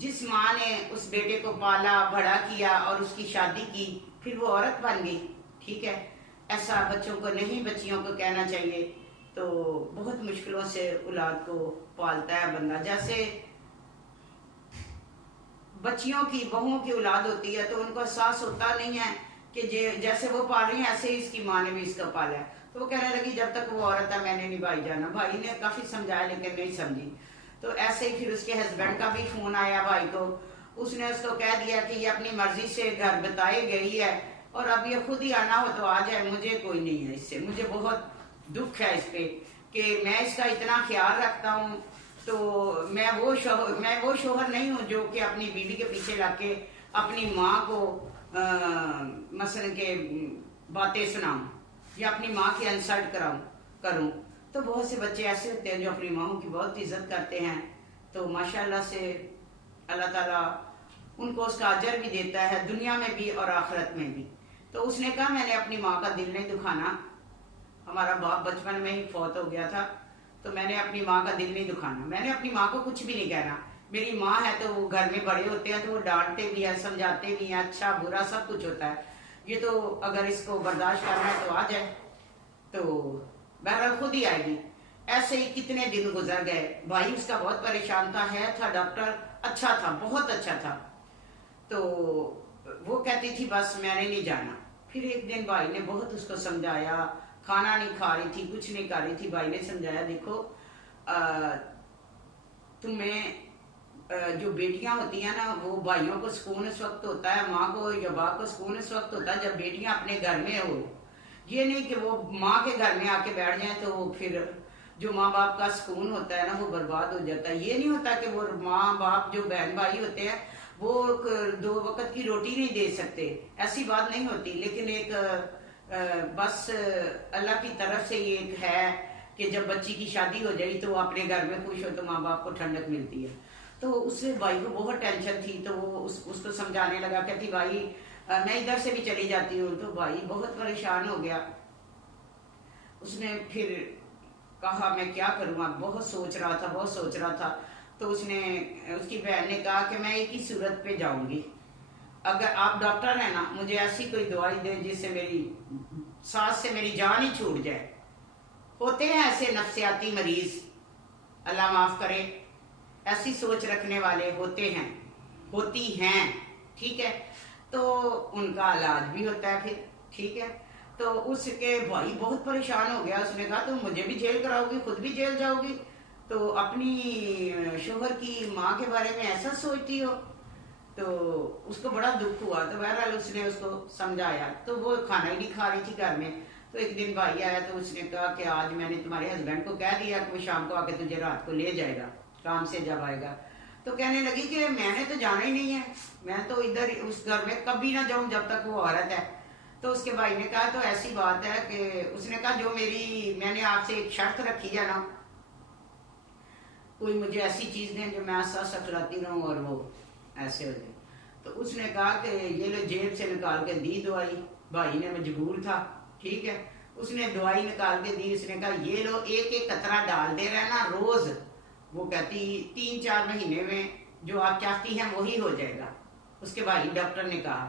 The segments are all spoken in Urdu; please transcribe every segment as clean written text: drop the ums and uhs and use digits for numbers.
جس ماں نے اس بیٹے کو پالا بڑا کیا اور اس کی شادی کی، پھر وہ عورت بن گئی، ٹھیک ہے؟ ایسا بچوں کو نہیں، بچیوں کو کہنا چاہیے۔ تو بہت مشکلوں سے اولاد کو پالتا ہے بندہ، جیسے بچیوں کی، بہوؤں کی اولاد ہوتی ہے تو ان کو احساس ہوتا نہیں ہے کہ جیسے وہ پال رہی ہیں ایسے ہی اس کی ماں نے بھی اس کا پالا ہے۔ تو وہ کہنے لگی جب تک وہ عورت ہے میں نے نہیں بھائی جانا۔ بھائی نے کافی سمجھایا لیکن نہیں سمجھی۔ تو ایسے ہی پھر اس کے ہسبینڈ کا بھی فون آیا بھائی کو، اس نے اس کو کہہ دیا کہ یہ اپنی مرضی سے گھر بتائے گئی ہے اور اب یہ خود ہی آنا ہو تو آ جائے، مجھے کوئی نہیں ہے اس سے، مجھے بہت دکھ ہے اس پہ کہ میں اس کا اتنا خیال رکھتا ہوں۔ تو میں وہ شوہر نہیں ہوں جو کہ اپنی بیوی کے پیچھے لگ کے اپنی ماں کو مثلا کہ باتیں سناؤں یا اپنی ماں کی انسلٹ کروں۔ تو بہت سے بچے ایسے ہوتے ہیں جو اپنی ماؤں کی بہت عزت کرتے ہیں، تو ماشاءاللہ سے اللہ تعالیٰ ان کو اس کا اجر بھی دیتا ہے، دنیا میں بھی اور آخرت میں بھی۔ تو اس نے کہا میں نے اپنی ماں کا دل نہیں دکھانا، ہمارا باپ بچپن میں ہی فوت ہو گیا تھا، تو میں نے اپنی ماں کا دل نہیں دکھانا، میں نے اپنی ماں کو کچھ بھی نہیں کہنا۔ میری ماں ہے تو وہ گھر میں بڑے ہوتے ہیں تو وہ ڈانٹتے بھی ہیں، سمجھاتے بھی ہیں، اچھا برا سب کچھ ہوتا ہے، یہ تو اگر اس کو برداشت کرنا ہے تو آ جائے، تو بہرحال خود ہی آئے گی۔ ایسے ہی کتنے دن گزر گئے، بھائی اس کا بہت پریشان تھا ڈاکٹر اچھا تھا، بہت اچھا تھا، تو وہ کہتی تھی بس میں نے نہیں جانا۔ پھر ایک دن بھائی نے بہت اس کو سمجھایا، کھانا نہیں کھا رہی تھی، کچھ نہیں کھا رہی تھی، بھائی نے سمجھایا دیکھو تمہیں جو بیٹیاں ہوتی ہیں نا وہ بھائیوں کو سکون اس وقت ہوتا ہے، ماں کو یا باپ کو سکون اس وقت ہوتا ہے جب بیٹیاں اپنے گھر میں ہو، یہ نہیں کہ وہ ماں کے گھر میں آ کے بیٹھ جائیں تو پھر جو ماں باپ کا سکون ہوتا ہے نا وہ برباد ہو جاتا ہے۔ یہ نہیں ہوتا کہ وہ ماں باپ جو بہن بھائی ہوتے ہیں وہ 2 وقت کی روٹی نہیں دے سکتے، ایسی بات نہیں ہوتی، لیکن ایک بس اللہ کی طرف سے یہ ایک ہے کہ جب بچی کی شادی ہو جائے تو وہ اپنے گھر میں خوش ہو تو ماں باپ کو ٹھنڈک ملتی ہے۔ تو اس سے بھائی کو بہت ٹینشن تھی، تو وہ اس کو سمجھانے لگا، کہتی بھائی میں ادھر سے بھی چلی جاتی ہوں۔ تو بھائی بہت پریشان ہو گیا، اس نے پھر کہا میں کیا کروں، اب بہت سوچ رہا تھا۔ تو اس کی بہن نے کہا کہ میں ایک ہی صورت پہ جاؤں گی، اگر آپ ڈاکٹر ہیں نا مجھے ایسی کوئی دوائی دیں جس سے میری سانس سے میری جان ہی چھوٹ جائے۔ ہوتے ہیں ایسے نفسیاتی مریض، اللہ معاف کرے، ایسی سوچ رکھنے والے ہوتی ہیں، ٹھیک ہے؟ تو ان کا علاج بھی ہوتا ہے پھر، ٹھیک ہے؟ تو اس کے بھائی بہت پریشان ہو گیا، اس نے کہا تم مجھے بھی جیل کراؤ گی، خود بھی جیل جاؤ گی، تو اپنی شوہر کی ماں کے بارے میں ایسا سوچتی ہو؟ تو اس کو بڑا دکھ ہوا، تو بہرحال اس نے اس کو سمجھایا، تو وہ کھانا ہی نہیں کھا رہی تھی گھر میں۔ تو ایک دن بھائی آیا تو اس نے کہا کہ آج میں نے تمہارے ہسبینڈ کو کہہ دیا کہ وہ شام کو آ کے تجھے رات کو لے جائے گا کام سے جب آئے گا۔ تو کہنے لگی کہ میں نے تو جانا ہی نہیں ہے، میں تو ادھر اس گھر میں کبھی نہ جاؤں جب تک وہ عورت ہے۔ تو اس کے بھائی نے کہا تو ایسی بات ہے کہ اس نے کہا جو میں نے آپ سے ایک شرط رکھی ہے نا، کوئی مجھے ایسی چیز دیں جو میں ایسا کھلاتی رہوں اور وہ ایسے ہو جائے۔ تو اس نے کہا کہ یہ لو، جیب سے نکال کے دی دوائی، بھائی نے مجبور تھا، ٹھیک ہے؟ اس نے دوائی نکال کے دی، اس نے کہا یہ لو، ایک قطرہ ڈال دے رہنا روز، وہ کہتی 3-4 مہینے میں جو آپ چاہتی ہیں وہی ہو جائے گا۔ اس کے بھائی ڈاکٹر نے کہا،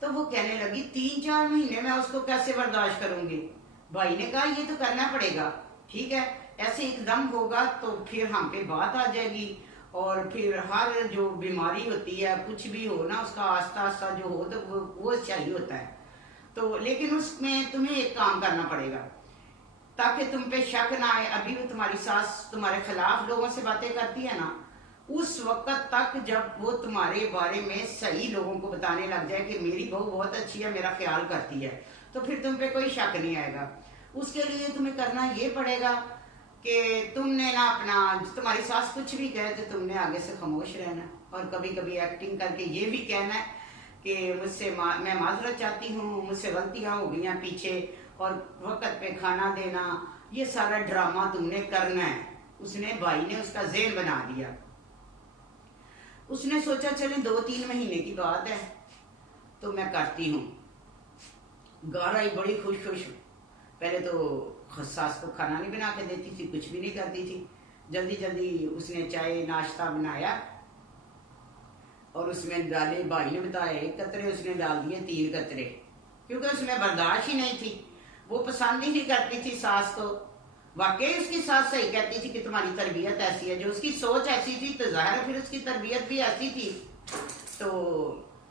تو وہ کہنے لگی 3-4 مہینے میں اس کو کیسے برداشت کروں گی؟ بھائی نے کہا یہ تو کرنا پڑے گا، ٹھیک ہے؟ ایسے ایک دم ہوگا تو پھر ہم پہ بات آ جائے گی، اور پھر ہر جو بیماری ہوتی ہے کچھ بھی ہو نا اس کا آہستہ آہستہ جو ہو تو وہ صحیح ہوتا ہے۔ تو لیکن اس میں تمہیں ایک کام کرنا پڑے گا تاکہ تم پہ شک نہ آئے، ابھی بھی تمہاری ساس تمہارے خلاف لوگوں سے باتیں کرتی ہے نا، اس وقت تک جب وہ تمہارے بارے میں صحیح لوگوں کو بتانے لگ جائے کہ میری بہو بہت اچھی ہے، میرا خیال کرتی ہے، تو پھر تم پہ کوئی شک نہیں آئے گا۔ اس کے لیے تمہیں کرنا یہ پڑے گا کہ تم نے نا اپنا، تمہاری ساس کچھ بھی کہے تو تم نے آگے سے خاموش رہنا، اور کبھی کبھی ایکٹنگ کر کے یہ بھی کہنا ہے کہ مجھ سے میں معذرت چاہتی ہوں، مجھ سے غلطیاں ہو گئی ہیں پیچھے، اور وقت پہ کھانا دینا، یہ سارا ڈرامہ تم نے کرنا ہے۔ اس نے بھائی نے اس کا ذہن بنا دیا۔ اس نے سوچا چلیں 2-3 مہینے کی بات ہے تو میں کرتی ہوں، گھر آئی بڑی خوش، پہلے تو ساس کو کھانا نہیں بنا کے دیتی تھی، کچھ بھی نہیں کرتی تھی، جلدی اس نے چائے ناشتہ بنایا اور اس میں ڈالے، بھائی نے بتایا 1 قطرے، اس نے ڈال دیے 3 قطرے، کیونکہ اس میں برداشت ہی نہیں تھی، وہ پسند ہی نہیں کرتی تھی ساس کو۔ واقعی اس کی ساس صحیح کہتی تھی کہ تمہاری تربیت ایسی ہے، جو اس کی سوچ ایسی تھی تو ظاہر ہے پھر اس کی تربیت بھی ایسی تھی۔ تو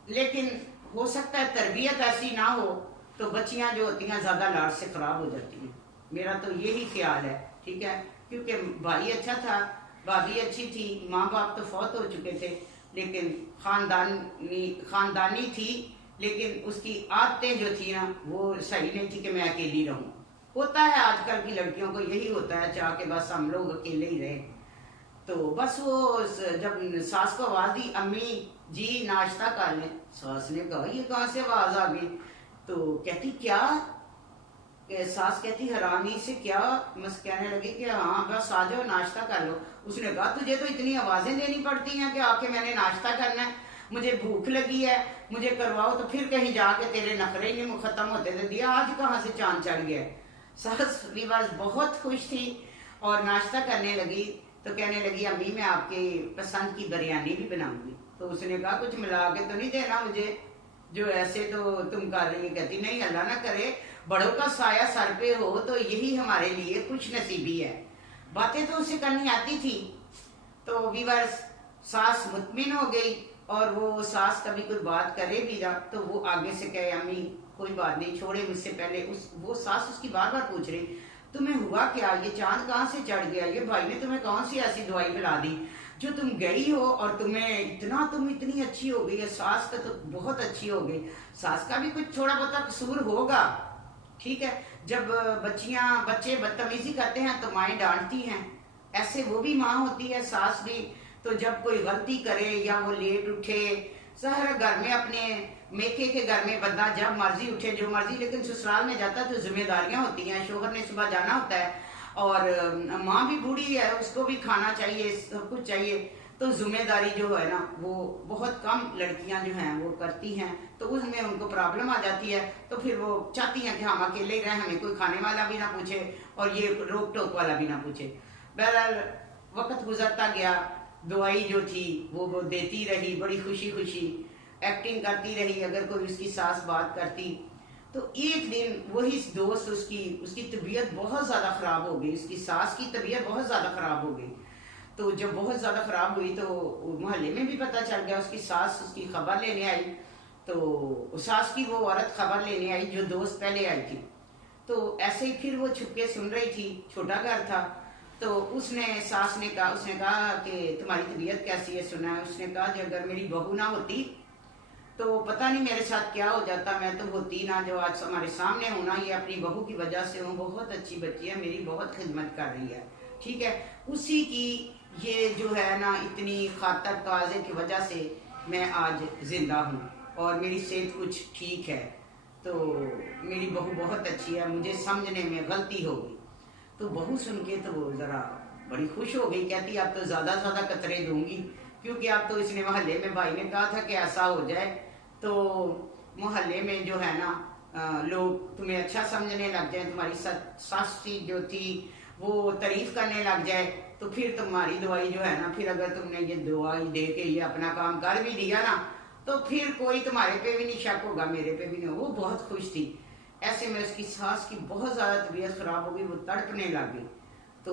لیکن ہو سکتا ہے تربیت ایسی نہ ہو تو بچیاں جو ہوتی ہیں زیادہ لاڈ سے خراب ہو جاتی ہیں، میرا تو یہی خیال ہے، ٹھیک ہے، کیونکہ بھائی اچھا تھا، بھابھی اچھی تھی، ماں باپ تو فوت ہو چکے تھے، لیکن خاندانی تھی، لیکن اس کی عادتیں جو تھی نا وہ صحیح نہیں تھی کہ میں اکیلی رہوں۔ ہوتا ہے آج کل کی لڑکیوں کو یہی ہوتا ہے، چاہ کے بس ہم لوگ اکیلے ہی رہے۔ تو بس وہ جب ساس کو آواز دی امی جی ناشتہ کر لیں، ساس نے کہا یہ کہاں سے آواز آ گئی؟ تو کہتی کیا؟ ساس کہتی حرامی سے کیا؟ بس کہنے لگی کہ ہاں بس آ جاؤ ناشتہ کر لو۔ اس نے کہا تجھے تو اتنی آوازیں دینی پڑتی ہیں کہ آ کے میں نے ناشتہ کرنا ہے، مجھے بھوک لگی ہے، مجھے کرواؤ، تو پھر کہیں جا کے تیرے نخرے نہیں ختم ہوتے تھے، دیا آج کہاں سے چاند چڑھ گیا؟ ساس ریواز بہت خوش تھی اور ناشتہ کرنے لگی تو کہنے لگی امی میں آپ کے پسند کی بریانی بھی بناؤں گی۔ تو اس نے کہا کچھ ملا کے تو نہیں دینا مجھے جو ایسے تو تم کر رہی ہیں؟ کہتی نہیں اللہ نہ کرے، بڑوں کا سایہ سر پہ ہو تو یہی ہمارے لیے خوش نصیبی ہے۔ باتیں تو اسے کرنی آتی تھی۔ تو ویورز ساس مطمئن ہو گئی، اور وہ ساس کبھی کوئی بات کرے بھی نہ تو وہ آگے سے کہے امی کوئی بات نہیں چھوڑے مجھ سے پہلے، وہ ساس اس کی بار بار پوچھ رہی تمہیں ہوا کیا، یہ چاند کہاں سے چڑھ گیا، یہ بھائی نے تمہیں کون سی ایسی دوائی پلا دی جو تم گئی ہو اور تم اتنی اچھی ہو گئی ہے؟ ساس کا تو بہت اچھی ہو گئی، ساس کا بھی کچھ تھوڑا بہت قصور ہوگا، ٹھیک ہے، جب بچے بدتمیزی کرتے ہیں تو مائیں ڈانٹتی ہیں، ایسے وہ بھی ماں ہوتی ہے، ساس بھی، تو جب کوئی غلطی کرے یا وہ لیٹ اٹھے، ظاہر گھر میں اپنے میکے کے گھر میں بندہ جب مرضی اٹھے جو مرضی، لیکن سسرال میں جاتا تو ذمہ داریاں ہوتی ہیں، شوہر نے صبح جانا ہوتا ہے اور ماں بھی بوڑھی ہے، اس کو بھی کھانا چاہیے، سب کچھ چاہیے، تو ذمہ داری جو ہے نا وہ بہت کم لڑکیاں جو ہیں وہ کرتی ہیں، تو اس میں ان کو پرابلم آ جاتی ہے، تو پھر وہ چاہتی ہیں کہ ہم اکیلے ہی رہیں، ہمیں کوئی کھانے والا بھی نہ پوچھے اور یہ روک ٹوک والا بھی نہ پوچھے۔ بہرحال وقت گزرتا گیا، دوائی جو تھی وہ دیتی رہی، بڑی خوشی خوشی ایکٹنگ کرتی رہی، اگر کوئی اس کی ساس بات کرتی تو ایک دن وہی دوست اس کی طبیعت بہت زیادہ خراب ہو گئی، اس کی ساس کی طبیعت بہت زیادہ خراب ہو گئی، تو جب بہت زیادہ خراب ہوئی تو محلے میں بھی پتہ چل گیا، اس کی ساس اس کی خبر لینے آئی، تو ساس کی وہ عورت خبر لینے آئی جو دوست پہلے آئی تھی، تو ایسے ہی پھر وہ چھپ کے سن رہی تھی، چھوٹا گھر تھا، تو ساس نے کہا کہ تمہاری طبیعت کیسی ہے سنا ہے؟ اس نے کہا کہ اگر میری بہو نہ ہوتی تو پتہ نہیں میرے ساتھ کیا ہو جاتا، میں تو ہوتی نہ جو آج ہمارے سامنے ہونا، یہ اپنی بہو کی وجہ سے ہوں، بہت اچھی بچی ہے میری، بہت خدمت کر رہی ہے، ٹھیک ہے، اسی کی یہ جو ہے نا اتنی خاطر تواضع کی وجہ سے میں آج زندہ ہوں اور میری صحت کچھ ٹھیک ہے، تو میری بہو بہت اچھی ہے، مجھے سمجھنے میں غلطی ہو گئی۔ تو بہو سن کے تو وہ ذرا بڑی خوش ہو گئی، کہتی اب تو زیادہ قطرے دوں گی، کیونکہ اب تو اس نے محلے میں بھائی نے کہا تھا کہ ایسا ہو جائے تو محلے میں جو ہے نا لوگ تمہیں اچھا سمجھنے لگ جائیں، تمہاری ساس جو تھی وہ تعریف کرنے لگ جائے، تو پھر تمہاری دوائی جو ہے نا، پھر اگر تم نے یہ دوائی دے کے یہ اپنا کام کر بھی دیا نا تو پھر کوئی تمہارے پہ بھی نہیں شک ہوگا، میرے پہ بھی نہیں ہوگا۔ وہ بہت خوش تھی۔ ایسے میں اس کی ساس کی بہت زیادہ طبیعت خراب ہو گئی، وہ تڑپنے لگ گئی۔ تو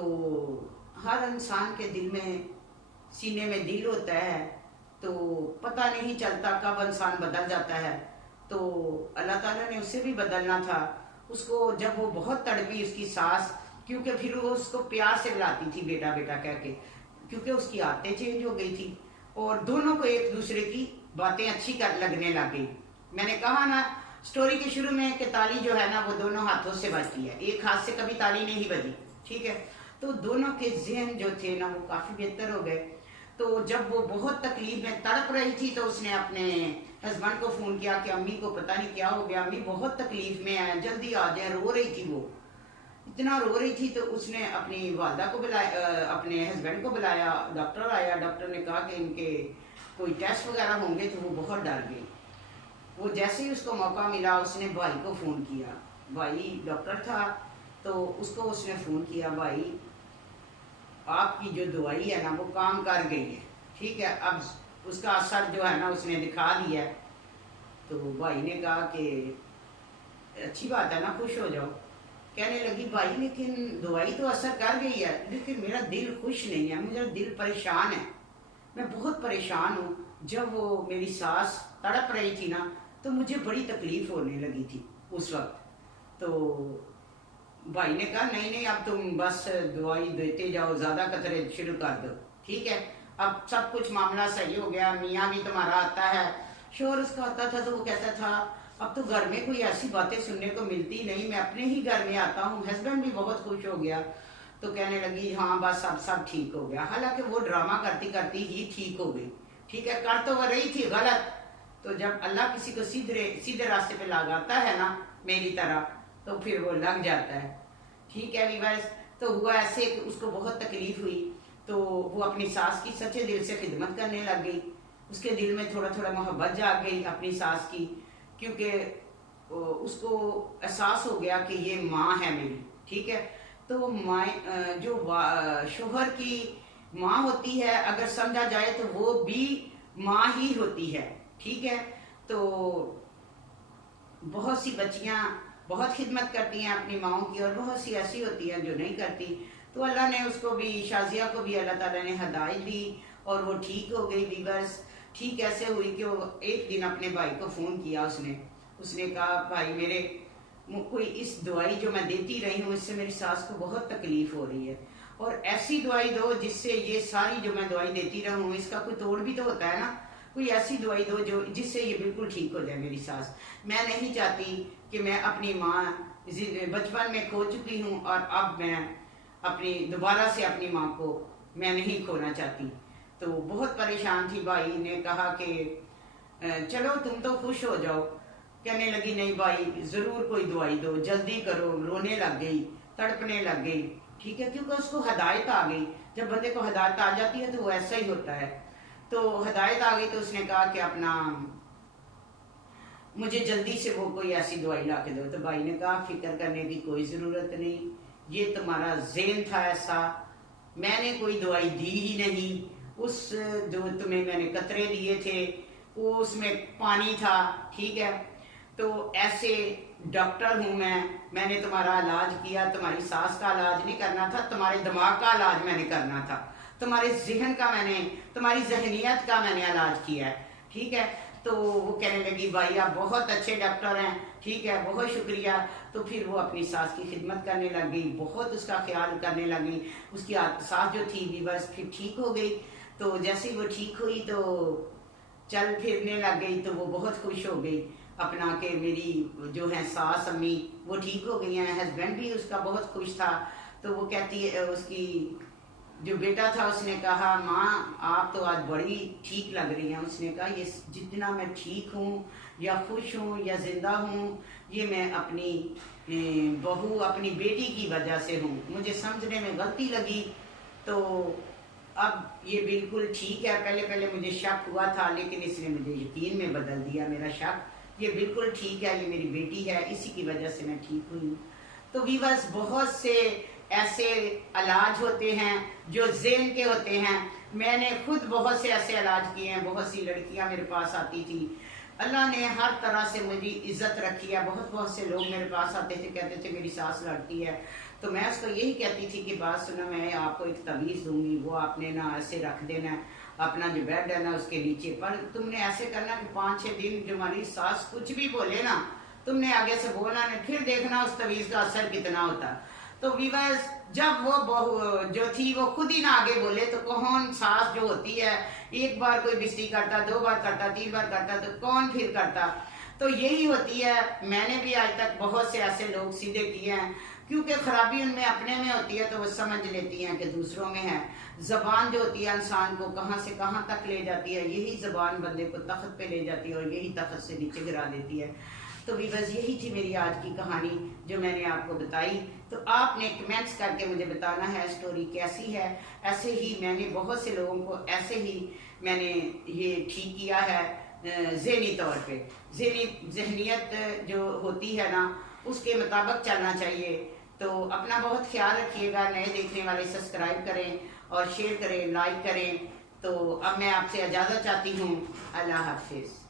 ہر انسان کے دل میں سینے میں دل ہوتا ہے، تو پتہ نہیں چلتا کب انسان بدل جاتا ہے، تو اللہ تعالیٰ نے اسے بھی بدلنا تھا، اس کو جب وہ بہت تڑپی اس کی ساس، کیونکہ پھر وہ اس کو پیار سے بلاتی تھی بیٹا بیٹا کہہ کے، کیونکہ اس کی عادتیں چینج ہو گئی تھی اور دونوں کو ایک دوسرے کی باتیں اچھی لگنے لگ گئی۔ میں نے کہا نا سٹوری کے شروع میں کہ تالی جو ہے نا وہ دونوں ہاتھوں سے بجتی ہے، ایک ہاتھ سے کبھی تالی نہیں بجی، ٹھیک ہے، تو دونوں کے ذہن جو تھے نا وہ کافی بہتر ہو گئے۔ تو جب وہ بہت تکلیف میں تڑپ رہی تھی تو اس نے اپنے ہسبینڈ کو فون کیا کہ امی کو پتہ نہیں کیا ہو گیا، امی بہت تکلیف میں ہے، جلدی آ جائیں، رو رہی تھی، وہ اتنا رو رہی تھی، تو اس نے اپنی والدہ کو بلایا، اپنے ہسبینڈ کو بلایا، ڈاکٹر آیا، ڈاکٹر نے کہا کہ ان کے کوئی ٹیسٹ وغیرہ ہوں گے، تو وہ بہت ڈر گئی۔ وہ جیسے ہی اس کو موقع ملا اس نے بھائی کو فون کیا، بھائی ڈاکٹر تھا، تو اس نے فون کیا، بھائی آپ کی جو دوائی ہے نا وہ کام کر گئی ہے، ٹھیک ہے، اب اس کا اثر جو ہے نا اس نے دکھا دیا ہے۔ تو بھائی نے کہا کہ اچھی بات ہے نا، خوش ہو جاؤ۔ کہنے لگی بھائی لیکن دوائی تو اثر کر گئی ہے، لیکن میرا دل خوش نہیں ہے، میرا دل پریشان ہے، میں بہت پریشان ہوں۔ جب وہ میری ساس تڑپ رہی تھی نا تو مجھے بڑی تکلیف ہونے لگی تھی اس وقت۔ تو بھائی نے کہا نہیں نہیں، اب تم بس دوائی دیتے جاؤ، زیادہ قطرے شروع کر دو، ٹھیک ہے۔ اب سب کچھ معاملہ صحیح ہو گیا، میاں بھی تمہارا آتا ہے، شوہر اس کا آتا تھا تو وہ کہتا تھا اب تو گھر میں کوئی ایسی باتیں سننے کو ملتی نہیں، میں اپنے ہی گھر میں آتا ہوں۔ ہسبینڈ بھی بہت خوش ہو گیا، تو کہنے لگی ہاں بس اب سب ٹھیک ہو گیا۔ حالانکہ وہ ڈرامہ کرتی کرتی ہی ٹھیک ہو گئی، ٹھیک ہے، کر تو وہ رہی تھی غلط۔ تو جب اللہ کسی کو سیدھے راستے پہ لگاتا ہے نا میری طرح، تو پھر وہ لگ جاتا ہے، ٹھیک ہے ویورز۔ تو ہوا ایسے کہ اس کو بہت تکلیف ہوئی، تو وہ اپنی ساس کی سچے دل سے خدمت کرنے لگ گئی۔ اس کے دل میں تھوڑا تھوڑا محبت جاگ گئی اپنی ساس کی، کیونکہ اس کو احساس ہو گیا کہ یہ ماں ہے میری، ٹھیک ہے۔ تو ماں جو شوہر کی ماں ہوتی ہے اگر سمجھا جائے تو وہ بھی ماں ہی ہوتی ہے، ٹھیک ہے۔ تو بہت سی بچیاں بہت خدمت کرتی ہیں اپنی ماؤں کی، اور بہت سی ایسی ہوتی ہیں جو نہیں کرتی۔ تو اللہ نے اس کو بھی، شازیہ کو بھی اللہ تعالیٰ نے ہدایت دی اور وہ ٹھیک ہو گئی ویورز۔ ٹھیک ایسے ہوئی کہ وہ ایک دن اپنے بھائی کو فون کیا، اس نے کہا بھائی میرے کوئی اس دوائی جو میں دیتی رہی ہوں اس سے میری ساس کو بہت تکلیف ہو رہی ہے، اور ایسی دوائی دو جس سے یہ ساری جو میں دوائی دیتی رہوں اس کا کوئی توڑ بھی تو ہوتا ہے نا، کوئی ایسی دوائی دو جو جس سے یہ بالکل ٹھیک ہو جائے میری ساس۔ میں نہیں چاہتی کہ میں اپنی ماں بچپن میں کھو چکی ہوں، اور اب میں اپنی دوبارہ سے اپنی ماں کو میں نہیں کھونا چاہتی۔ تو بہت پریشان تھی۔ بھائی نے کہا کہ چلو تم تو خوش ہو جاؤ۔ کہنے لگی نہیں بھائی ضرور کوئی دوائی دو، جلدی کرو۔ رونے لگ گئی، تڑپنے لگ گئی، ٹھیک ہے، کیونکہ اس کو ہدایت آ گئی۔ جب بندے کو ہدایت آ جاتی ہے تو وہ ایسا ہی ہوتا ہے۔ تو ہدایت آ گئی تو اس نے کہا کہ اپنا مجھے جلدی سے وہ کوئی ایسی دوائی لا کے دو۔ تو بھائی نے کہا فکر کرنے کی کوئی ضرورت نہیں، یہ تمہارا ذہن تھا ایسا، میں نے کوئی دوائی دی ہی نہیں۔ اس جو تمہیں میں نے قطرے دیے تھے وہ اس میں پانی تھا، ٹھیک ہے۔ تو ایسے ڈاکٹر ہوں میں نے تمہارا علاج کیا، تمہاری ساس کا علاج نہیں کرنا تھا، تمہارے دماغ کا علاج میں نے کرنا تھا، تمہارے ذہن کا میں نے، تمہاری ذہنیت کا میں نے علاج کیا ہے، ٹھیک ہے۔ تو وہ کہنے لگی بھائی آپ بہت اچھے ڈاکٹر ہیں، ٹھیک ہے، بہت شکریہ۔ تو پھر وہ اپنی ساس کی خدمت کرنے لگ گئی، بہت اس کا خیال کرنے لگی۔ اس کی ساس جو تھی ویورز پھر ٹھیک ہو گئی۔ تو جیسے ہی وہ ٹھیک ہوئی تو چل پھرنے لگ گئی، تو وہ بہت خوش ہو گئی اپنا کہ میری جو ہے ساس امی وہ ٹھیک ہو گئی ہیں۔ ہسبینڈ بھی اس کا بہت خوش تھا۔ تو وہ کہتی ہے، اس کی جو بیٹا تھا اس نے کہا ماں آپ تو آج بڑی ٹھیک لگ رہی ہیں۔ اس نے کہا یہ جتنا میں ٹھیک ہوں یا خوش ہوں یا زندہ ہوں یہ میں اپنی بہو، اپنی بیٹی کی وجہ سے ہوں، مجھے سمجھنے میں غلطی لگی۔ تو اب یہ بالکل ٹھیک ہے، پہلے پہلے مجھے شک ہوا تھا لیکن اس نے مجھے یقین میں بدل دیا میرا شک، یہ بالکل ٹھیک ہے، یہ میری بیٹی ہے، اسی کی وجہ سے میں ٹھیک ہوئی ہوں۔ تو ویورز بہت سے ایسے علاج ہوتے ہیں جو ذہن کے ہوتے ہیں۔ میں نے خود بہت سے ایسے علاج کیے ہیں، بہت سی لڑکیاں میرے پاس آتی تھی، اللہ نے ہر طرح سے مجھے عزت رکھی ہے۔ بہت سے لوگ میرے پاس آتے تھے، کہتے تھے میری ساس لڑتی ہے، تو میں اس کو یہی کہتی تھی کہ بات سنو، میں آپ کو ایک تعویذ دوں گی، وہ آپ نے نا ایسے رکھ دینا ہے اپنا جو بیڈ ہے نا اس کے نیچے پر، تم نے ایسے کرنا کہ 5-6 دن جو ہماری ساس کچھ بھی بولے نا تم نے آگے سے بولنا نہیں، پھر دیکھنا اس تعویذ کا اثر کتنا ہوتا۔ تو ویورز جب وہ بہو جو تھی وہ خود ہی نہ آگے بولے تو کون ساس جو ہوتی ہے ایک بار کوئی بستری کرتا، 2 بار کرتا، 3 بار کرتا تو کون پھر کرتا۔ تو یہی ہوتی ہے، میں نے بھی آج تک بہت سے ایسے لوگ سیدھے کیے ہیں، کیونکہ خرابی ان میں اپنے میں ہوتی ہے تو وہ سمجھ لیتی ہیں کہ دوسروں میں ہے۔ زبان جو ہوتی ہے انسان کو کہاں سے کہاں تک لے جاتی ہے، یہی زبان بندے کو تخت پہ لے جاتی ہے اور یہی تخت سے نیچے گرا دیتی ہے۔ تو ویورز یہی تھی میری آج کی کہانی جو میں نے آپ کو بتائی۔ تو آپ نے کمنٹس کر کے مجھے بتانا ہے اسٹوری کیسی ہے۔ ایسے ہی میں نے بہت سے لوگوں کو ایسے ہی میں نے یہ ٹھیک کیا ہے ذہنی طور پہ۔ ذہنیت جو ہوتی ہے نا اس کے مطابق چلنا چاہیے۔ تو اپنا بہت خیال رکھیے گا، نئے دیکھنے والے سبسکرائب کریں اور شیئر کریں، لائک کریں۔ تو اب میں آپ سے اجازت چاہتی ہوں. اللہ حافظ.